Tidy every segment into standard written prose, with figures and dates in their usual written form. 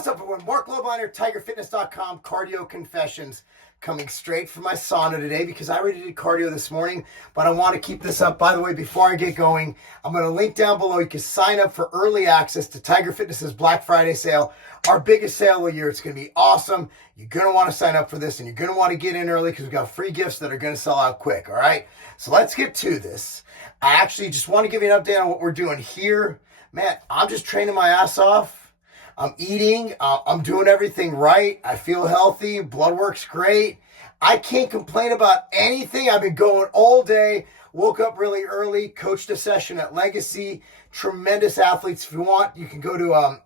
What's up, everyone? Mark Lobiner, tigerfitness.com, cardio confessions, coming straight from my sauna today because I already did cardio this morning, but I want to keep this up. By the way, before I get going, I'm going to link down below. You can sign up for early access to Tiger Fitness's Black Friday sale, our biggest sale of the year. It's going to be awesome. You're going to want to sign up for this, and you're going to want to get in early because we've got free gifts that are going to sell out quick, all right? So let's get to this. I actually just want to give you an update on what we're doing here. Man, I'm just training my ass off. I'm eating, I'm doing everything right. I feel healthy, blood work's great. I can't complain about anything. I've been going all day, woke up really early, coached a session at Legacy. Tremendous athletes. If you want, you can go to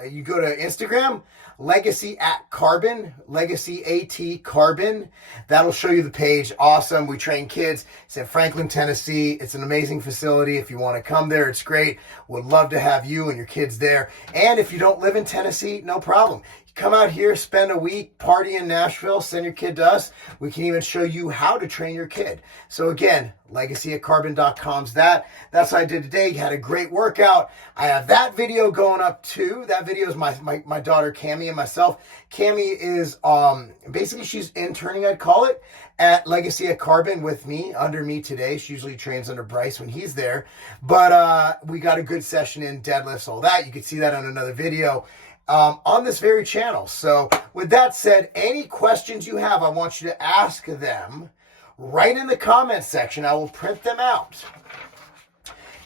Instagram, Legacy at Carbon, Legacy AT Carbon. That'll show you the page. Awesome. We train kids. It's in Franklin, Tennessee. It's an amazing facility. If you want to come there, it's great. Would love to have you and your kids there. And if you don't live in Tennessee, no problem. Come out here, spend a week, party in Nashville, send your kid to us. We can even show you how to train your kid. So again, legacyatcarbon.com's that. That's what I did today. Had a great workout. I have that video going up too. That video is my daughter Cammie and myself. Cammie is basically she's interning, I'd call it, at Legacy at Carbon with me, under me today. She usually trains under Bryce when he's there. But we got a good session in deadlifts, all that. You can see that on another video. On this very channel. So with that said, any questions you have, I want you to ask them right in the comment section. I will print them out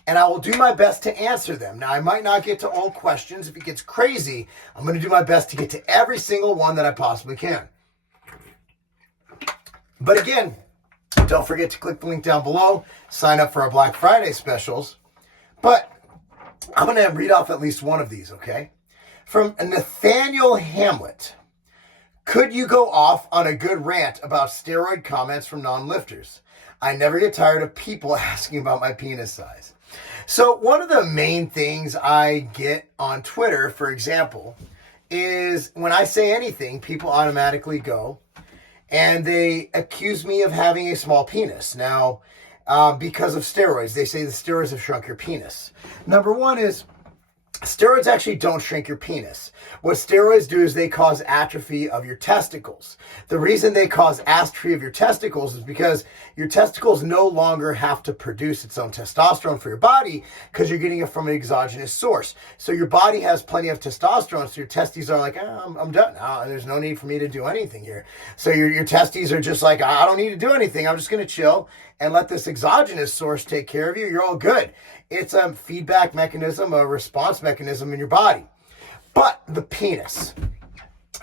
and I will do my best to answer them. Now, I might not get to all questions. If it gets crazy, I'm going to do my best to get to every single one that I possibly can. But again, don't forget to click the link down below, sign up for our Black Friday specials. But I'm going to read off at least one of these, okay? From Nathanial Hamlett. Could you go off on a good rant about steroid comments from non-lifters? I never get tired of people asking about my penis size. So one of the main things I get on Twitter, for example, is when I say anything, people automatically go and they accuse me of having a small penis. Now, because of steroids, they say the steroids have shrunk your penis. Number one is, steroids actually don't shrink your penis. What steroids do is they cause atrophy of your testicles. The reason they cause atrophy of your testicles is because your testicles no longer have to produce its own testosterone for your body because you're getting it from an exogenous source. So your body has plenty of testosterone, so your testes are like, I'm done. There's no need for me to do anything here. So your testes are just like, I don't need to do anything. I'm just going to chill and let this exogenous source take care of you. You're all good. It's a feedback mechanism, a response mechanism in your body. But the penis.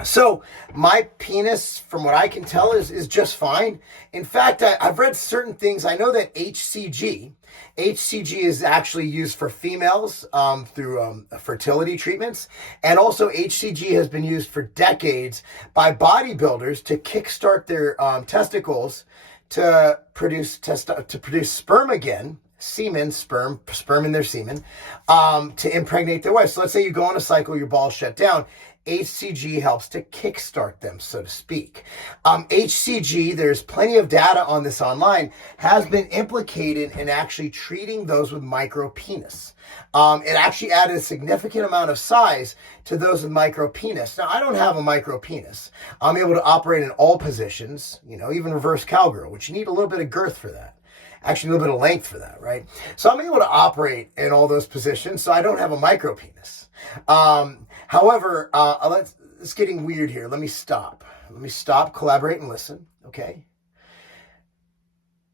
So my penis, from what I can tell, is just fine. In fact, I've read certain things. I know that HCG is actually used for females through fertility treatments. And also HCG has been used for decades by bodybuilders to kickstart their testicles to produce sperm again. Sperm in their semen, to impregnate their wife. So let's say you go on a cycle, your balls shut down. HCG helps to kickstart them, so to speak. HCG, there's plenty of data on this online, has been implicated in actually treating those with micropenis. It actually added a significant amount of size to those with micropenis. Now, I don't have a micropenis. I'm able to operate in all positions, even reverse cowgirl, which you need a little bit of girth for that. Actually, a little bit of length for that, right? So I'm able to operate in all those positions, so I don't have a micropenis. However, it's getting weird here. Let me stop, collaborate, and listen, okay?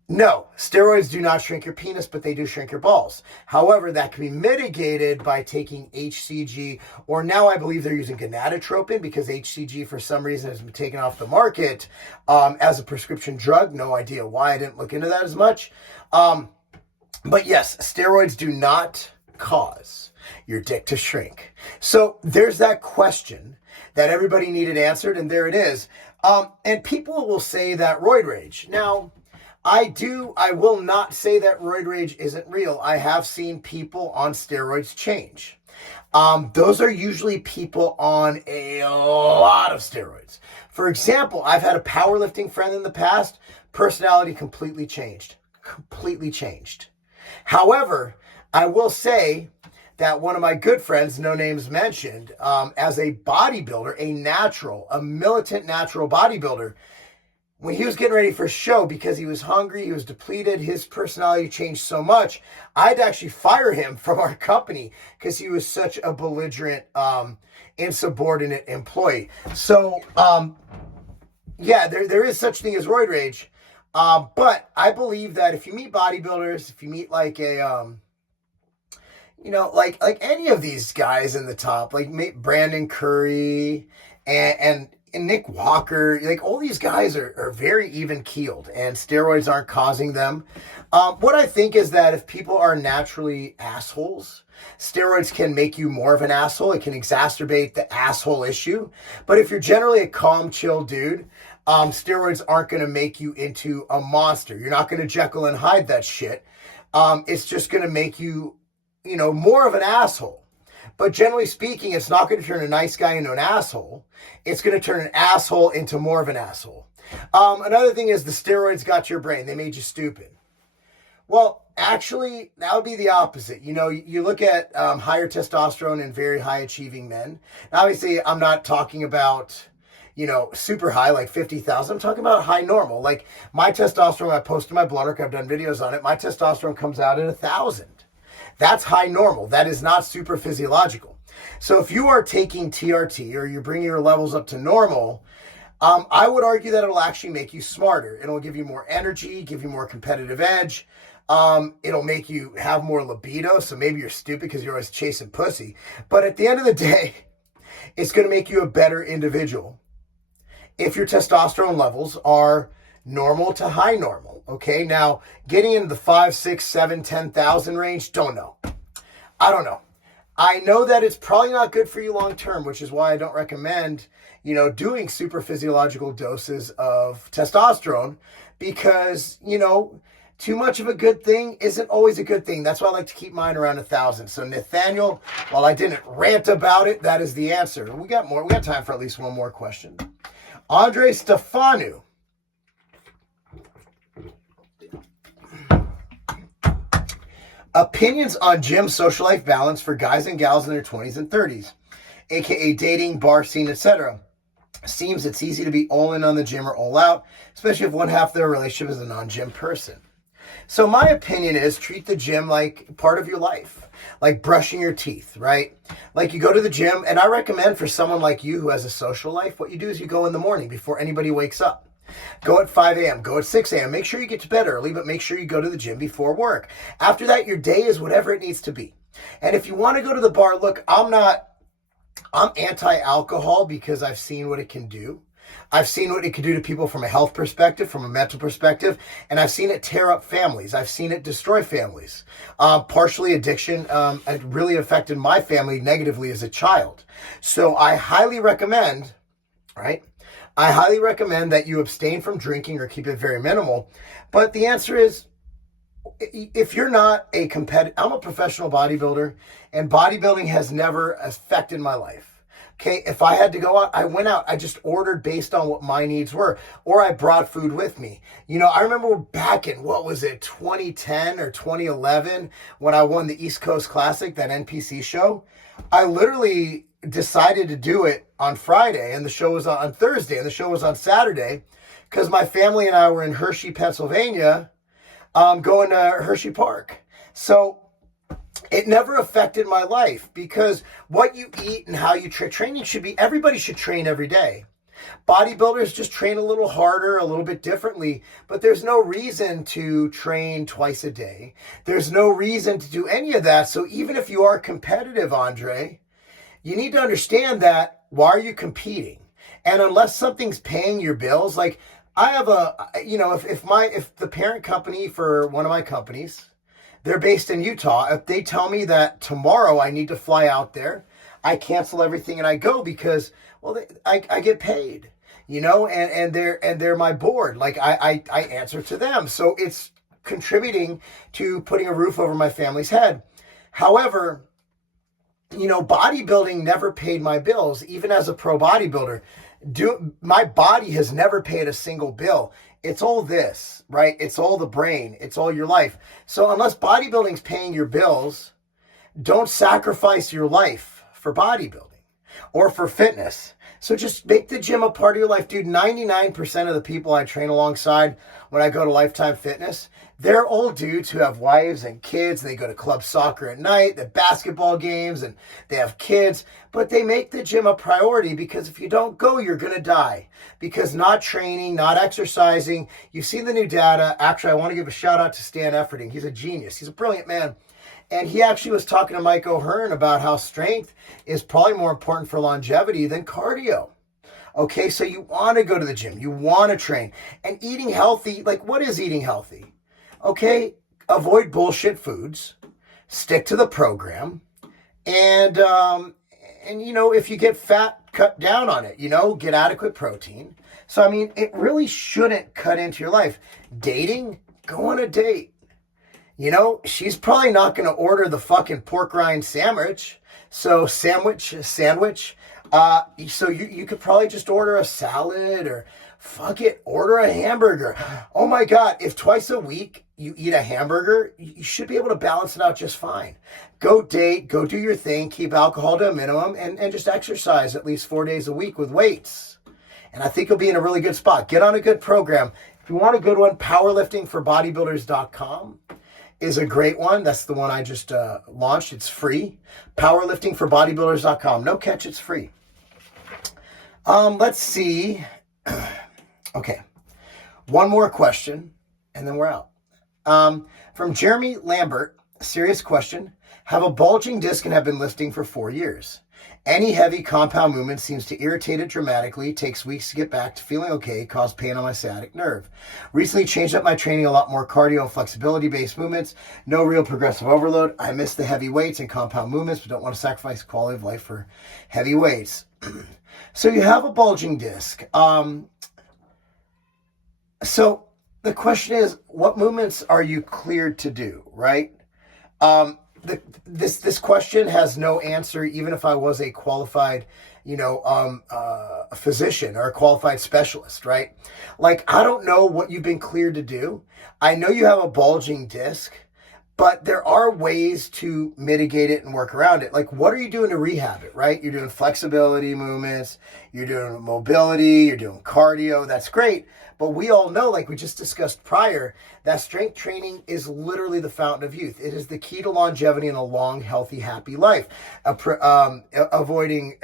No, steroids do not shrink your penis, but they do shrink your balls. However, that can be mitigated by taking HCG, or now I believe they're using gonadotropin because HCG for some reason has been taken off the market as a prescription drug. No idea why. I didn't look into that as much. But yes, steroids do not cause your dick to shrink. So there's that question that everybody needed answered, and there it is. And people will say that roid rage. Now, I will not say that roid rage isn't real. I have seen people on steroids change. Those are usually people on a lot of steroids. For example, I've had a powerlifting friend in the past, personality completely changed. However, I will say that one of my good friends, no names mentioned, as a bodybuilder, a militant natural bodybuilder, when he was getting ready for a show, because he was hungry, he was depleted, his personality changed so much, I had to actually fire him from our company because he was such a belligerent, insubordinate employee. So, yeah, there is such thing as roid rage. But I believe that if you meet bodybuilders, if you meet like a, like any of these guys in the top, like Brandon Curry and Nick Walker, like all these guys are very even keeled, and steroids aren't causing them. What I think is that if people are naturally assholes, steroids can make you more of an asshole. It can exacerbate the asshole issue. But if you're generally a calm, chill dude, steroids aren't going to make you into a monster. You're not going to Jekyll and Hyde that shit. It's just going to make you, more of an asshole. But generally speaking, it's not going to turn a nice guy into an asshole. It's going to turn an asshole into more of an asshole. Another thing is the steroids got your brain. They made you stupid. Well, actually, that would be the opposite. You look at higher testosterone in very high achieving men. Now, obviously, I'm not talking about, super high, like 50,000. I'm talking about high normal. Like my testosterone, I posted my blood work. I've done videos on it. My testosterone comes out at 1,000. That's high normal. That is not super physiological. So if you are taking TRT or you're bringing your levels up to normal, I would argue that it'll actually make you smarter. It'll give you more energy, give you more competitive edge. It'll make you have more libido. So maybe you're stupid because you're always chasing pussy. But at the end of the day, it's going to make you a better individual if your testosterone levels are normal to high normal. Okay, now getting into the 5, 6, 7, 10,000 range, don't know. I don't know. I know that it's probably not good for you long term, which is why I don't recommend, doing super physiological doses of testosterone, because, too much of a good thing isn't always a good thing. That's why I like to keep mine around 1,000. So Nathaniel, while I didn't rant about it, that is the answer. We got time for at least one more question. Andre Stephanou. Opinions on gym social life balance for guys and gals in their 20s and 30s, aka dating, bar scene, etc. Seems it's easy to be all in on the gym or all out, especially if one half of their relationship is a non-gym person. So my opinion is treat the gym like part of your life, like brushing your teeth, right? Like you go to the gym, and I recommend for someone like you who has a social life, what you do is you go in the morning before anybody wakes up. Go at 5 a.m., go at 6 a.m. Make sure you get to bed early, but make sure you go to the gym before work. After that, your day is whatever it needs to be. And if you want to go to the bar, look, I'm anti-alcohol because I've seen what it can do. I've seen what it can do to people from a health perspective, from a mental perspective, and I've seen it tear up families. I've seen it destroy families. Partially addiction, it really affected my family negatively as a child. So I highly recommend, right? I highly recommend that you abstain from drinking or keep it very minimal. But the answer is, if you're not a competitive, I'm a professional bodybuilder, and bodybuilding has never affected my life. Okay, if I had to go out, I went out. I just ordered based on what my needs were, or I brought food with me. I remember back in, 2010 or 2011, when I won the East Coast Classic, that NPC show, I literally decided to do it on Friday, and the show was on Thursday, and the show was on Saturday, because my family and I were in Hershey, Pennsylvania, going to Hershey Park. So it never affected my life, because what you eat and how you training should be, everybody should train every day. Bodybuilders just train a little harder, a little bit differently, but there's no reason to train twice a day. There's no reason to do any of that. So even if you are competitive, Andre, you need to understand that, why are you competing? And unless something's paying your bills, like I have if the parent company for one of my companies, they're based in Utah, if they tell me that tomorrow I need to fly out there, I cancel everything and I go, because, I get paid, and they're my board. Like I answer to them. So it's contributing to putting a roof over my family's head. However, bodybuilding never paid my bills. Even as a pro bodybuilder, my body has never paid a single bill. It's all this, right? It's all the brain. It's all your life. So unless bodybuilding's paying your bills, don't sacrifice your life for bodybuilding or for fitness. So just make the gym a part of your life, dude. 99% of the people I train alongside when I go to Lifetime Fitness, they're old dudes who have wives and kids. They go to club soccer at night, the basketball games, and they have kids. But they make the gym a priority because if you don't go, you're going to die. Because not training, not exercising. You've seen the new data. Actually, I want to give a shout out to Stan Efferding. He's a genius. He's a brilliant man. And he actually was talking to Mike O'Hearn about how strength is probably more important for longevity than cardio. Okay, so you want to go to the gym. You want to train. And eating healthy, like what is eating healthy? Okay, avoid bullshit foods. Stick to the program. And you know, if you get fat, cut down on it. You know, get adequate protein. So, I mean, it really shouldn't cut into your life. Dating, go on a date. You know, she's probably not going to order the fucking pork rind sandwich. So sandwich. So you could probably just order a salad or fuck it, order a hamburger. Oh my God, if twice a week you eat a hamburger, you should be able to balance it out just fine. Go date, go do your thing, keep alcohol to a minimum, and just exercise at least 4 days a week with weights. And I think you'll be in a really good spot. Get on a good program. If you want a good one, powerliftingforbodybuilders.com. is a great one. That's the one I just launched. It's free. Powerliftingforbodybuilders.com. No catch, it's free. Let's see. Okay. One more question, and then we're out. From Jeremy Lambert, serious question. Have a bulging disc and have been lifting for 4 years. Any heavy compound movement seems to irritate it dramatically, takes weeks to get back to feeling okay, cause pain on my sciatic nerve. Recently changed up my training, a lot more cardio and flexibility-based movements, no real progressive overload. I miss the heavy weights and compound movements, but don't want to sacrifice quality of life for heavy weights. So you have a bulging disc. So the question is, what movements are you cleared to do, right? This question has no answer, even if I was a qualified, a physician or a qualified specialist, right? Like, I don't know what you've been cleared to do. I know you have a bulging disc, but there are ways to mitigate it and work around it. Like, what are you doing to rehab it, right? You're doing flexibility movements, you're doing mobility, you're doing cardio. That's great. But we all know, like we just discussed prior, that strength training is literally the fountain of youth. It is the key to longevity and a long, healthy, happy life. Avoiding,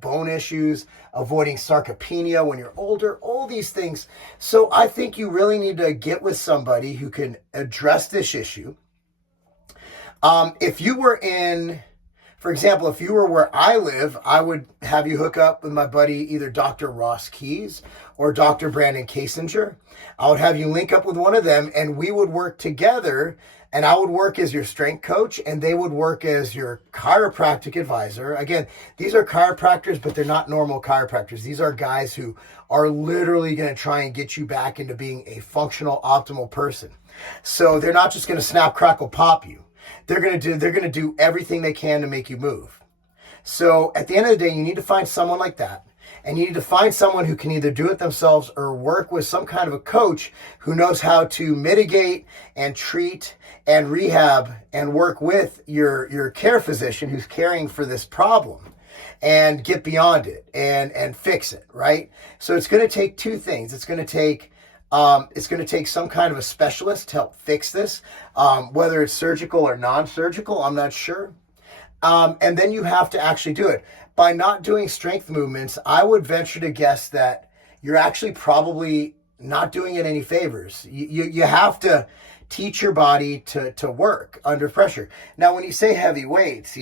bone issues, avoiding sarcopenia when you're older, all these things. So I think you really need to get with somebody who can address this issue. If you were for example, if you were where I live, I would have you hook up with my buddy, either Dr. Ross Keys or Dr. Brandon Kasinger. I would have you link up with one of them and we would work together, and I would work as your strength coach and they would work as your chiropractic advisor. Again, these are chiropractors, but they're not normal chiropractors. These are guys who are literally going to try and get you back into being a functional, optimal person. So they're not just going to snap, crackle, pop you. They're going to do everything they can to make you move. So at the end of the day, you need to find someone like that. And you need to find someone who can either do it themselves or work with some kind of a coach who knows how to mitigate and treat and rehab and work with your care physician who's caring for this problem and get beyond it and fix it, right? So it's going to take two things. It's going to take some kind of a specialist to help fix this, whether it's surgical or non-surgical, I'm not sure. And then you have to actually do it. By not doing strength movements, I would venture to guess that you're actually probably not doing it any favors. You have to teach your body to work under pressure. Now, when you say heavy weights,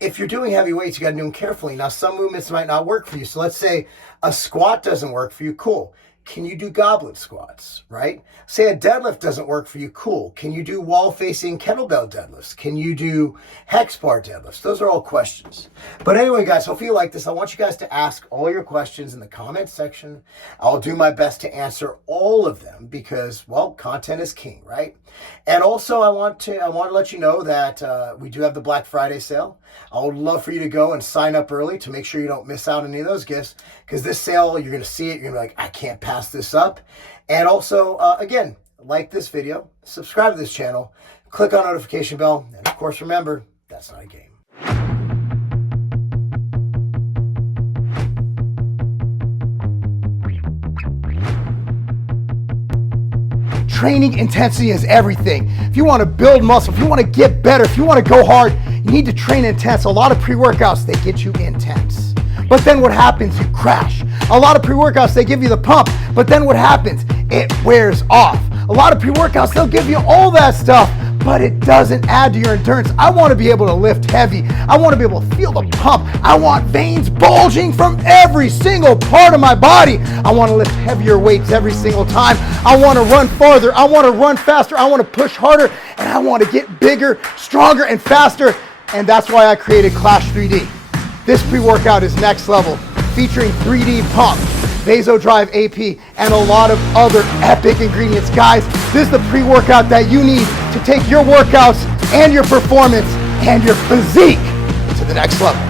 if you're doing heavy weights, you got to do them carefully. Now, some movements might not work for you. So let's say a squat doesn't work for you. Cool. Can you do goblet squats, right? Say a deadlift doesn't work for you. Cool. Can you do wall-facing kettlebell deadlifts? Can you do hex bar deadlifts? Those are all questions. But anyway, guys, hopefully you like this. I want you guys to ask all your questions in the comments section. I'll do my best to answer all of them because, well, content is king, right? And also, I want to let you know that we do have the Black Friday sale. I would love for you to go and sign up early to make sure you don't miss out on any of those gifts, because this sale, you're going to see it. You're going to be like, I can't pass this up. And also, again, like this video, subscribe to this channel, click on notification bell, and of course remember, that's not a game. Training intensity is everything. If you want to build muscle, if you want to get better, if you want to go hard, you need to train intense. A lot of pre-workouts, they get you intense. But then what happens? You crash. A lot of pre-workouts, they give you the pump, but then what happens? It wears off. A lot of pre-workouts, they'll give you all that stuff, but it doesn't add to your endurance. I want to be able to lift heavy. I want to be able to feel the pump. I want veins bulging from every single part of my body. I want to lift heavier weights every single time. I want to run farther. I want to run faster. I want to push harder, and I want to get bigger, stronger, and faster. And that's why I created Clash 3D. This pre-workout is next level, featuring 3D pump, Vasodrive AP, and a lot of other epic ingredients. Guys, this is the pre-workout that you need to take your workouts and your performance and your physique to the next level.